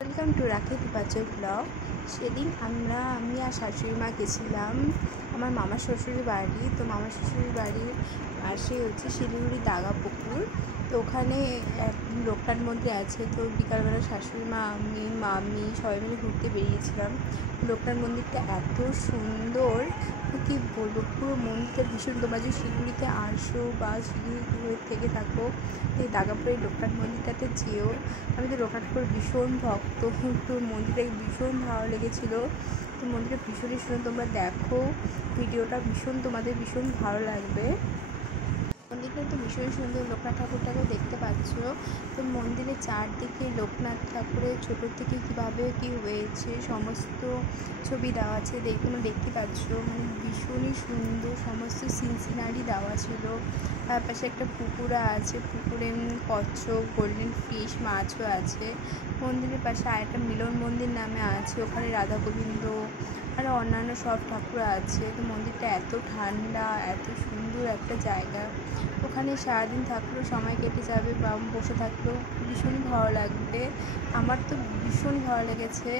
Welcome to রাখি পিপাচর blog. সেদিন আমি আর শাশুড়ি মা গেছিলাম আমার মামার শ্বশুরের বাড়ি। তো মামার শ্বশুরের বাড়ির পাশে হচ্ছে শিলিগুড়ি দাগাপুকুর। তো ওখানে এক লোকনাথ মন্দির আছে। তো বিকালবেলা শাশুড়ি মা, আমি, মামি সবাই মিলে ঘুরতে বেরিয়েছিলাম। লোকনাথ মন্দিরটা এত সুন্দর, কী বলবো, পুরো মন্দিরটা ভীষণ। তোমরা যদি শিলিগুড়িতে আসো বা শিলিগুড়ি থেকে থাকো, এই দাগাপুরের লোকনাথ মন্দিরটাতে যেও। আমি তো লোকনাথপুর ভীষণ ভক্ত, কিন্তু মন্দিরটা ভীষণ ভালো লেগেছিলো। তো মন্দিরটা ভীষণই সুন্দর, তোমরা দেখো ভিডিওটা, তোমাদের ভীষণ ভালো লাগবে। মন্দিরটা তো ভীষণ সুন্দর, লোকনাথ ঠাকুরটাকেও দেখতে পাচ্ছ। তো মন্দিরের চারদিকে লোকনাথ ঠাকুরের ছোটোর থেকে কীভাবে কী হয়েছে সমস্ত ছবি দেওয়া আছে, তোমরা দেখতে পাচ্ছ। মানে ভীষণই সুন্দর, সমস্ত সিনারি দেওয়া ছিল। তার পাশে একটা পুকুর আছে, পুকুরে কচ্ছপ, গোল্ডেন ফিশ, মাছও আছে। মন্দিরের পাশে আরেকটা মিলন মন্দির নামে আছে, ওখানে রাধা গোবিন্দ আর অন্যান্য সব ঠাকুর আছে। তো মন্দিরটা এত ঠান্ডা, এত সুন্দর একটা জায়গা, ওখানে সারাদিন থাকলেও সময় কেটে যাবে বা বসে থাকলেও ভীষণই ভালো লাগবে। আমার তো ভীষণ ভালো লেগেছে।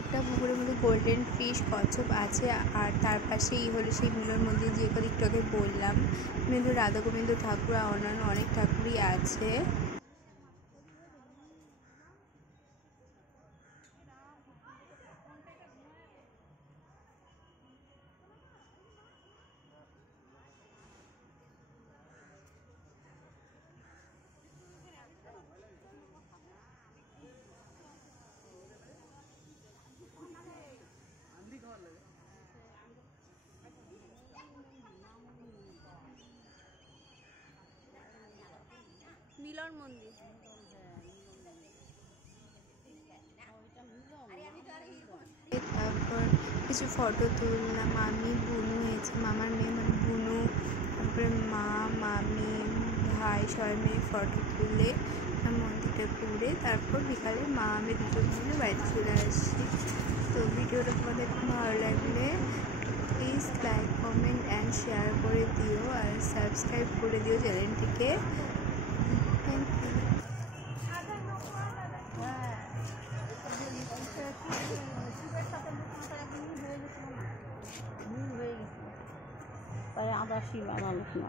একটা পুকুরের মধ্যে গোল্ডেন ফিশ, কচ্ছপ আছে। আর তার পাশেই হলো সেই মিলন মন্দির, যে একটু আগে বললাম। কিন্তু রাধা গোবিন্দ ঠাকুর আর অন্যান্য অনেক ঠাকুরই আছে। মিলন মন্দির, তারপর কিছু ফটো তুললাম। আমি, বুনু হয়েছে, মামার মেয়ে মানে বুনু, তারপরে মা, মামি, ভাই সবাই মিলে ফটো তুলে মন্দিরটা ঘুরে তারপর বিকালে মা আমি দুজন মিলে বাড়িতে চলে আসছি। তো ভিডিওটা তোমাদের খুব ভালো লাগলে please like, comment and share করে দিও, আর সাবস্ক্রাইব করে দিও চ্যানেলটিকে। Thank you. আদা শিবা মানুষ না।